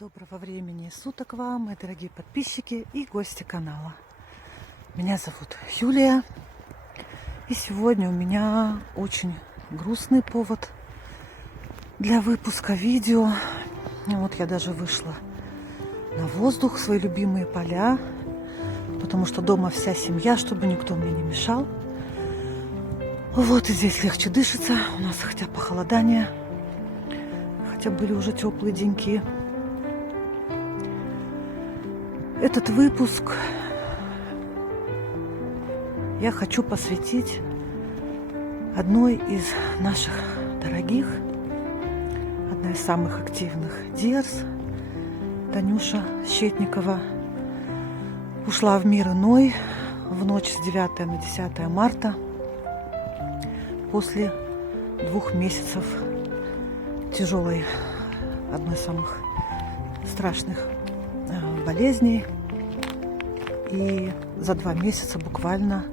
Доброго времени суток вам, мои дорогие подписчики и гости канала. Меня зовут Юлия. И сегодня у меня очень грустный повод для выпуска видео. Вот я даже вышла на воздух, в свои любимые поля, потому что дома вся семья, чтобы никто мне не мешал. Вот и здесь легче дышится. У нас хотя похолодание, хотя были уже теплые деньки. Этот выпуск я хочу посвятить одной из наших дорогих, одна из самых активных диерс, Танюша Щетникова. Ушла в мир иной в ночь с 9 на 10 марта после 2 месяцев тяжелой, одной из самых страшных болезней. И за 2 месяца буквально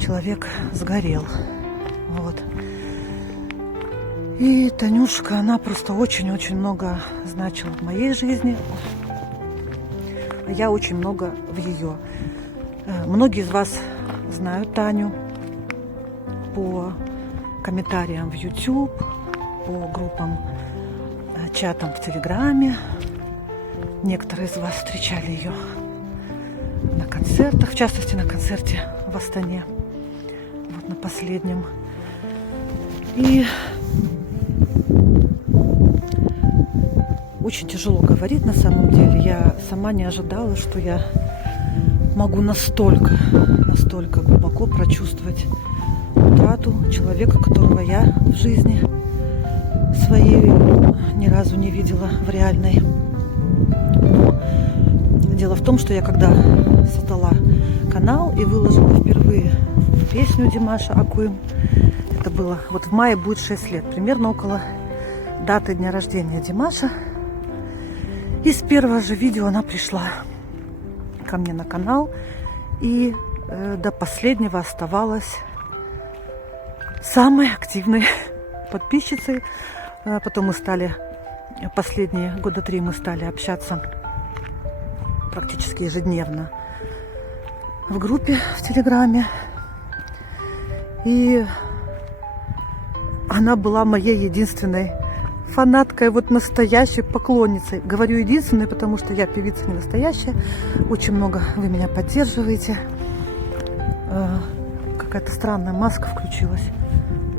человек сгорел. Вот. И Танюшка, она просто очень-очень много значила в моей жизни. А я очень много в ее. Многие из вас знают Таню по комментариям в YouTube, по группам, чатам в Телеграме. Некоторые из вас встречали ее на концертах, в частности на концерте в Астане, вот на последнем. И очень тяжело говорить на самом деле. Я сама не ожидала, что я могу настолько глубоко прочувствовать утрату человека, которого я в жизни своей ни разу не видела в реальной. Но дело в том, что я когда создала канал и выложила впервые песню Димаша «Акуем», это было вот в мае будет 6 лет, примерно около даты дня рождения Димаша. И с первого же видео она пришла ко мне на канал и до последнего оставалась самой активной подписчицей. Потом мы стали, последние года 3 мы стали общаться практически ежедневно в группе в Телеграме. И она была моей единственной фанаткой, вот настоящей поклонницей. Говорю единственной, потому что я певица не настоящая. Очень много вы меня поддерживаете. Какая-то странная маска включилась.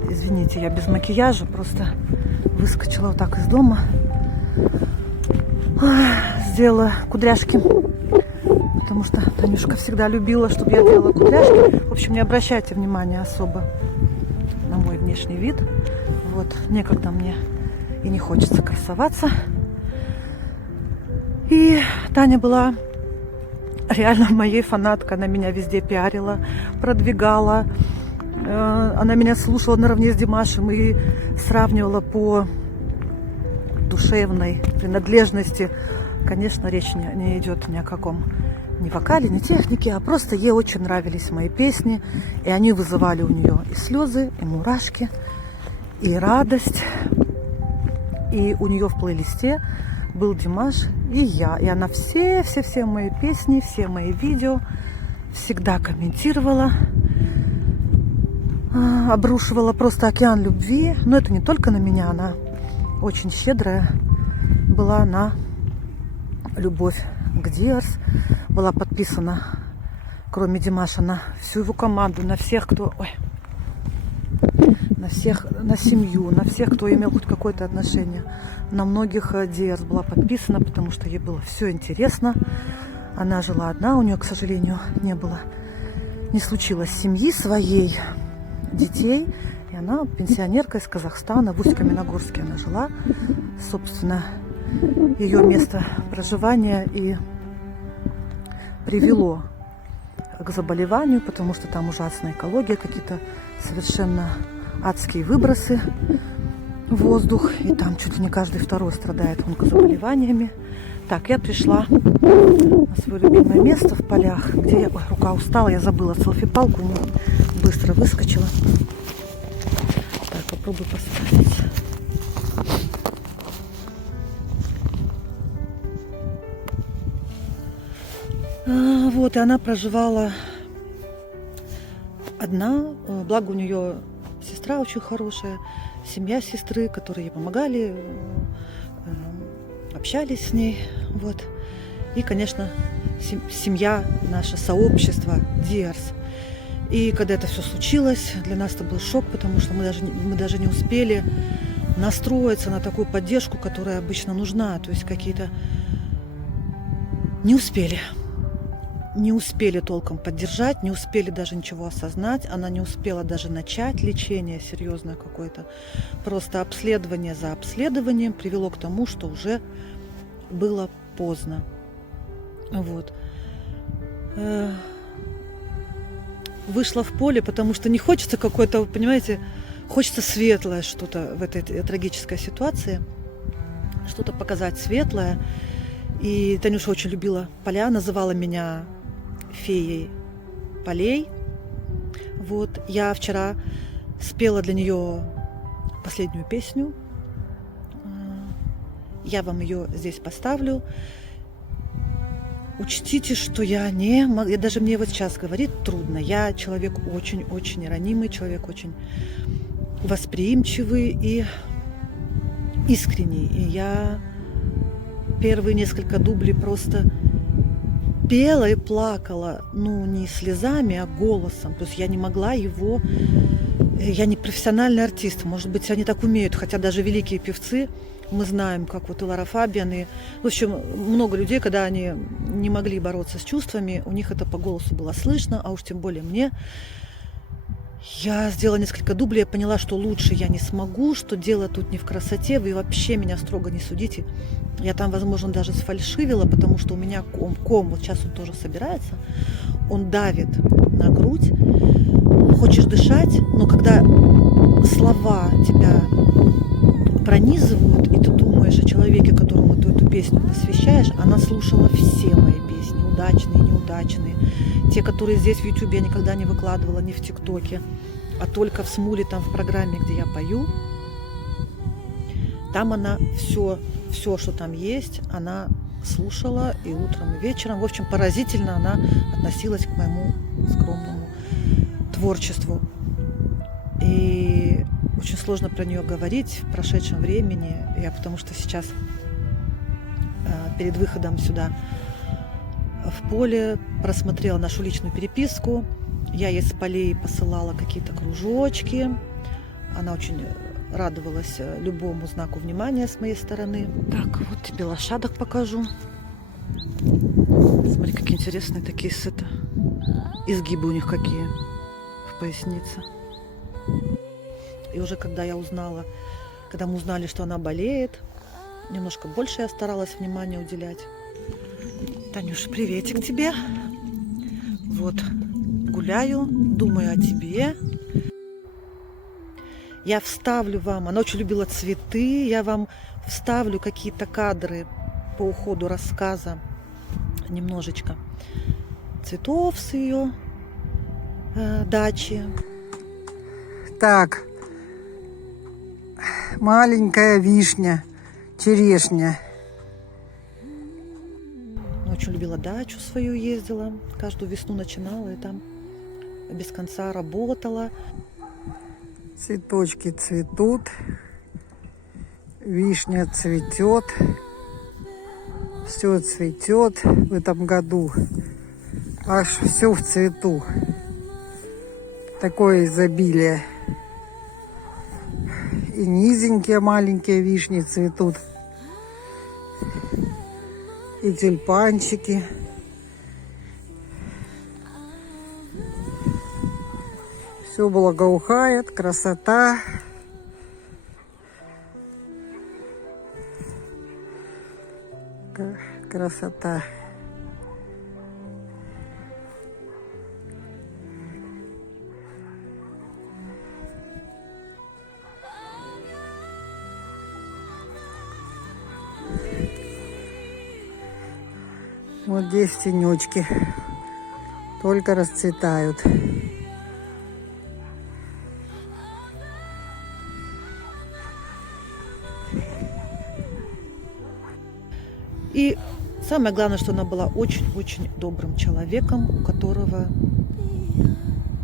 Извините, я без макияжа, просто выскочила вот так из дома. Сделала кудряшки, потому что Танюшка всегда любила, чтобы я делала кудряшки. В общем, не обращайте внимания особо на мой внешний вид. Вот, некогда мне и не хочется красоваться. И Таня была реально моей фанаткой. Она меня везде пиарила, продвигала. Она меня слушала наравне с Димашем и сравнивала по душевной принадлежности. Конечно, речь не идет ни о каком ни вокале, ни технике, а просто ей очень нравились мои песни, и они вызывали у нее и слезы, и мурашки, и радость. И у нее в плейлисте был Димаш и я. И она все мои песни, все мои видео всегда комментировала, обрушивала просто океан любви. Но это не только на меня, она очень щедрая была на любовь к диерс. Была подписана, кроме Димаша, на всю его команду, на всех, кто... на всех, на семью, на всех, кто имел хоть какое-то отношение. На многих диерс была подписана, потому что ей было все интересно. Она жила одна, у нее, к сожалению, не случилось семьи своей, детей. И она пенсионерка из Казахстана, в Усть-Каменогорске она жила. Собственно, ее место проживания и привело к заболеванию, потому что там ужасная экология, какие-то совершенно адские выбросы в воздух, и там чуть ли не каждый второй страдает онкозаболеваниями. Так, я пришла на свое любимое место в полях, где я... Ой, рука устала, я забыла селфи-палку, быстро выскочила. Так, попробую поставить. Вот, и она проживала одна, благо у нее сестра очень хорошая, семья сестры, которые ей помогали, общались с ней, вот. И, конечно, семья, наше сообщество Диарс. И когда это все случилось, для нас это был шок, потому что мы даже не успели настроиться на такую поддержку, которая обычно нужна. То есть какие-то... Не успели толком поддержать, не успели даже ничего осознать. Она не успела даже начать лечение серьезное какое-то. Просто обследование за обследованием привело к тому, что уже было поздно. Вот. Вышла в поле, потому что не хочется какое-то, понимаете, хочется светлое что-то в этой трагической ситуации, что-то показать светлое. И Танюша очень любила поля, называла меня феей полей. Вот. Я вчера спела для нее последнюю песню. Я вам ее здесь поставлю. Учтите, что я даже мне вот сейчас говорить трудно. Я человек очень-очень ранимый, человек очень восприимчивый и искренний. И я первые несколько дублей просто пела и плакала, не слезами, а голосом. То есть я не могла его... Я не профессиональный артист, может быть, они так умеют, хотя даже великие певцы, мы знаем, как вот и Лара Фабиан, и, в общем, много людей, когда они не могли бороться с чувствами, у них это по голосу было слышно, а уж тем более мне. Я сделала несколько дублей, я поняла, что лучше я не смогу, что дело тут не в красоте, вы вообще меня строго не судите. Я там, возможно, даже сфальшивила, потому что у меня ком, вот сейчас он тоже собирается, он давит на грудь, хочешь дышать, но когда слова тебя пронизывают, и ты думаешь о человеке, которому ты эту песню посвящаешь, она слушала все мои песни, удачные, неудачные. Те, которые здесь в Ютубе я никогда не выкладывала, не в ТикТоке, а только в Смуле, там в программе, где я пою. Там она все, что там есть, она слушала и утром, и вечером. В общем, поразительно она относилась к моему скромному творчеству. И очень сложно про нее говорить в прошедшем времени. Я потому что сейчас перед выходом сюда в поле просмотрела нашу личную переписку. Я ей с полей посылала какие-то кружочки. Она очень радовалась любому знаку внимания с моей стороны. Так, вот тебе лошадок покажу. Смотри, какие интересные такие изгибы у них какие в пояснице. И уже когда мы узнали, что она болеет, немножко больше я старалась внимания уделять. Танюша, приветик тебе. Вот, гуляю, думаю о тебе. Я вставлю вам, она очень любила цветы, я вам вставлю какие-то кадры по уходу рассказа, немножечко цветов с ее дачи. Так, маленькая вишня, черешня. Очень любила дачу свою, ездила, каждую весну начинала и там без конца работала. Цветочки цветут, вишня цветет, все цветет в этом году, аж все в цвету. Такое изобилие. И низенькие маленькие вишни цветут, и тюльпанчики. Все благоухает, красота. Красота. Вот здесь тенечки только расцветают. И Самое главное, что она была очень-очень добрым человеком, у которого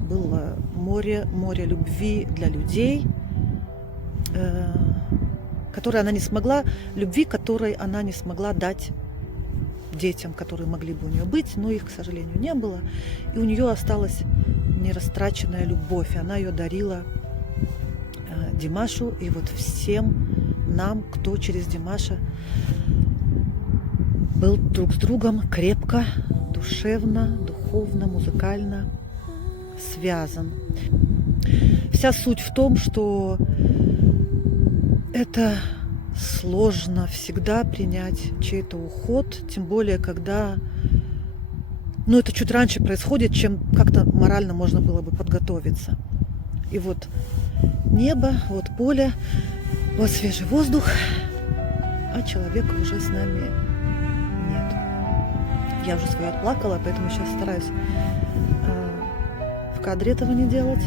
было море любви для людей, любви, которой она не смогла дать детям, которые могли бы у нее быть, но их, к сожалению, не было. И у нее осталась нерастраченная любовь. Она ее дарила Димашу и вот всем нам, кто через Димаша был друг с другом крепко, душевно, духовно, музыкально связан. Вся суть в том, что это сложно всегда принять чей-то уход, тем более, когда это чуть раньше происходит, чем как-то морально можно было бы подготовиться. И вот небо, вот поле, вот свежий воздух, а человека уже с нами нет. Я уже свое отплакала, поэтому сейчас стараюсь в кадре этого не делать.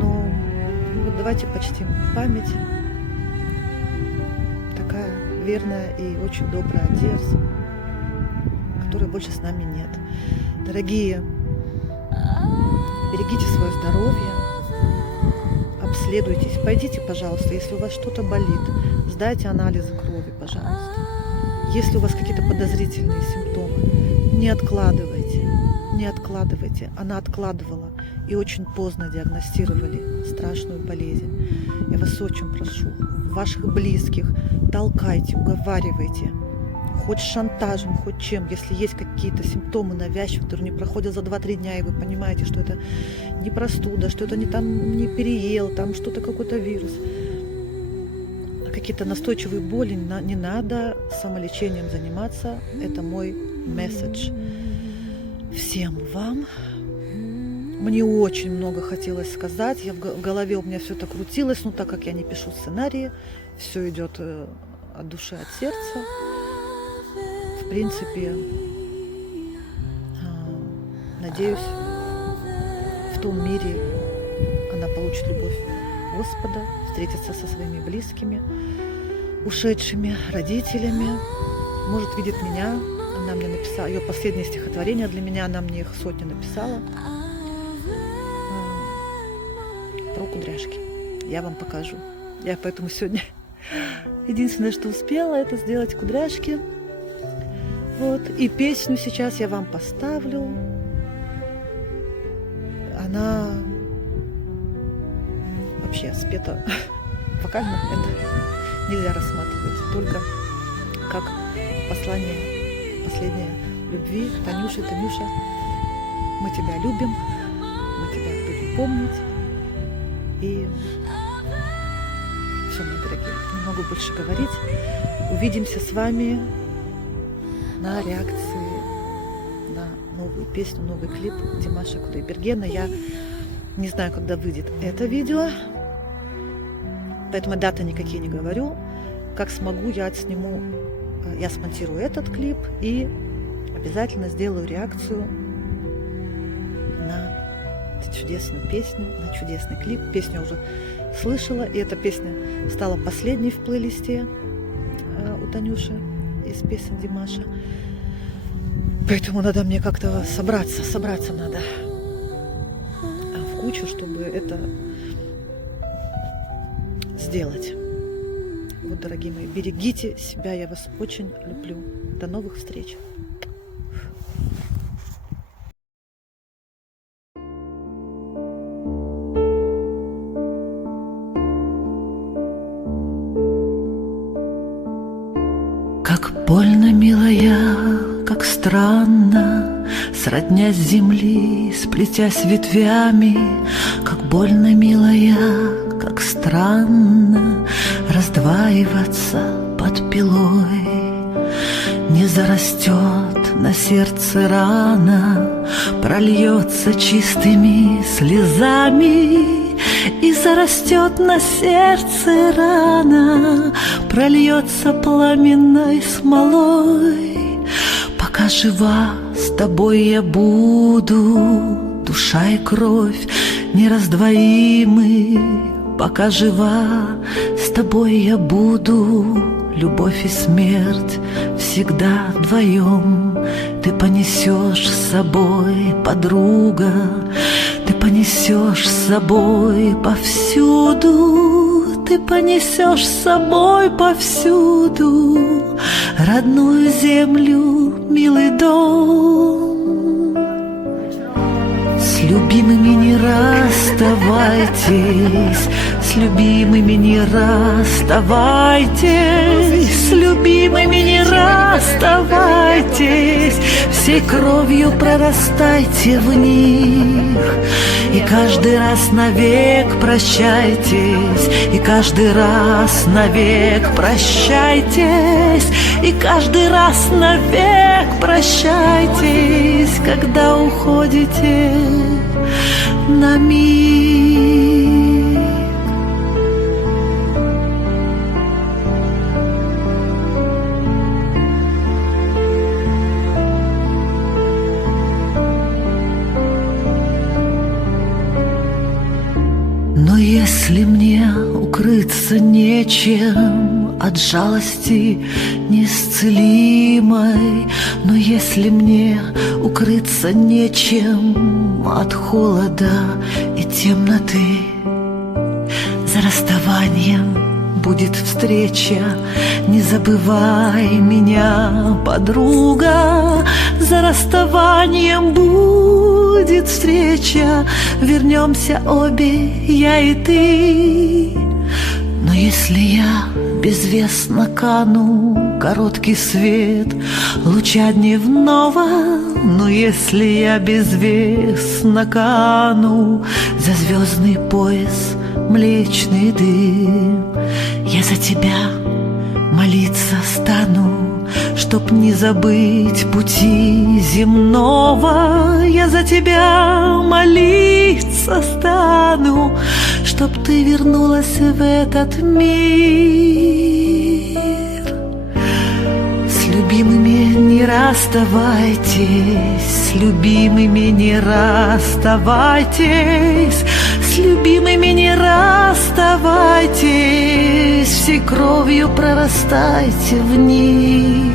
Но вот давайте почтим память. Такая верная и очень добрая Диас, которой больше с нами нет. Дорогие, берегите свое здоровье, обследуйтесь, пойдите, пожалуйста, если у вас что-то болит, сдайте анализы крови, пожалуйста. Если у вас какие-то подозрительные симптомы, не откладывайте. Она откладывала, и очень поздно диагностировали страшную болезнь. Я вас очень прошу, ваших близких толкайте, уговаривайте, хоть шантажем, хоть чем, если есть какие-то симптомы навязчивые, которые не проходят за 2-3 дня, и вы понимаете, что это не простуда, что это не переел, там что-то, какой-то вирус, какие-то настойчивые боли, не надо самолечением заниматься. Это мой месседж всем вам. Мне очень много хотелось сказать, в голове у меня все это крутилось, но так как я не пишу сценарии, все идет от души, от сердца. В принципе, надеюсь, в том мире она получит любовь Господа, встретится со своими близкими, ушедшими родителями, может, видит меня. Она мне написала, ее последнее стихотворение для меня, она мне их сотни написала. Про кудряшки. Я вам покажу. Я поэтому сегодня единственное, что успела, это сделать кудряшки. Вот. И песню сейчас я вам поставлю. Она вообще спета вокально, это нельзя рассматривать, только как послание последнее любви. Танюша, мы тебя любим, мы тебя будем помнить. И все, мои дорогие, не могу больше говорить. Увидимся с вами на реакции на новую песню, новый клип Димаша Кудайбергена. Я не знаю, когда выйдет это видео, поэтому даты никакие не говорю. Как смогу, я отсниму, я смонтирую этот клип и обязательно сделаю реакцию на чудесную песню, на чудесный клип. Песню уже слышала, и эта песня стала последней в плейлисте у Танюши из песен Димаша. Поэтому надо мне как-то собраться надо в кучу, чтобы это сделать. Вот, дорогие мои, берегите себя, я вас очень люблю. До новых встреч. Как больно, милая, как странно, сродня с земли, сплетясь ветвями. Как больно, милая, как странно раздваиваться под пилой. Не зарастет на сердце рана, прольется чистыми слезами. И зарастет на сердце рана, прольется пламенной смолой. Пока жива, с тобой я буду, душа и кровь нераздвоимы. Пока жива, с тобой я буду, любовь и смерть всегда вдвоем. Ты понесешь с собой, подруга, ты понесешь с собой повсюду, ты понесешь с собой повсюду родную землю, милый дом. С любимыми не расставайтесь, с любимыми не расставайтесь, с любимыми не расставайтесь, всей кровью прорастайте в них. И каждый раз навек прощайтесь, и каждый раз навек прощайтесь, и каждый раз навек прощайтесь, когда уходите на миг. Но если мне укрыться нечем от жалости неисцелимой, но если мне укрыться нечем от холода и темноты, за расставанием будет встреча, не забывай меня, подруга, за расставанием будет встреча, вернемся обе, я и ты. Но если я безвестно кану, короткий свет луча дневного, но если я безвестно кану за звездный пояс млечный дым, я за тебя молиться стану, чтоб не забыть пути земного. Я за тебя молиться стану, чтоб ты вернулась в этот мир. С любимыми не расставайтесь, с любимыми не расставайтесь, с любимыми не расставайтесь, всей кровью прорастайте в них.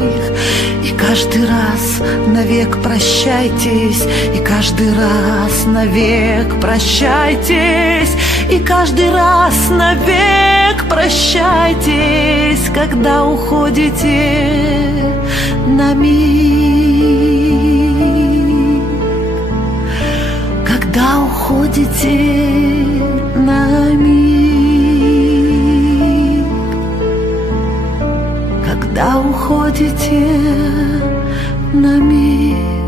И каждый раз навек прощайтесь, и каждый раз навек прощайтесь, и каждый раз навек прощайтесь, когда уходите на миг, когда уходите на миг, когда уходите на миг.